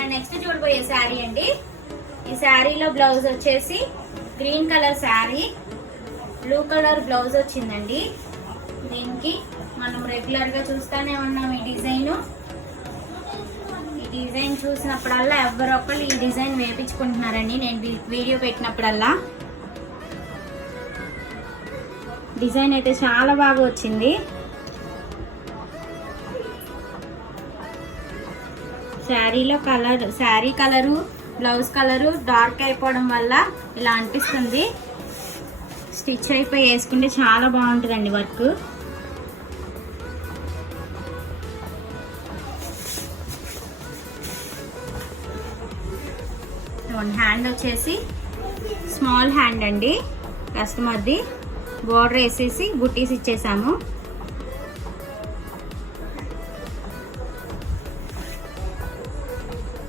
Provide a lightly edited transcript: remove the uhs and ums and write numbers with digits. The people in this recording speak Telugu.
మనం నెక్స్ట్ చూడబోయే శారీ అండి. ఈ శారీలో బ్లౌజ్ వచ్చేసి green colour sari, blue colour blouse వచ్చిందండి. దీనికి మనం రెగ్యులర్ గా చూస్తూనే ఉన్నాం. ఈ డిజైన్ చూసినప్పుడల్లా ఎవరొక్కరు ఈ డిజైన్ వేపించుకుంటున్నారండి. నేను వీడియో పెట్టినప్పుడల్లా డిజైన్ అయితే చాలా బాగా వచ్చింది. శారీలో colour, sari colour, blouse colour dark అయిపోవడం వల్ల ఇలా అనిపిస్తుంది. స్టిచ్ అయిపోయి వేసుకుంటే చాలా బాగుంటుందండి వర్క్. హ్యాండ్ వచ్చేసి స్మాల్ హ్యాండ్ అండి. కస్టమర్ది బోర్డర్ వేసేసి బుట్టీస్ ఇచ్చేసాము.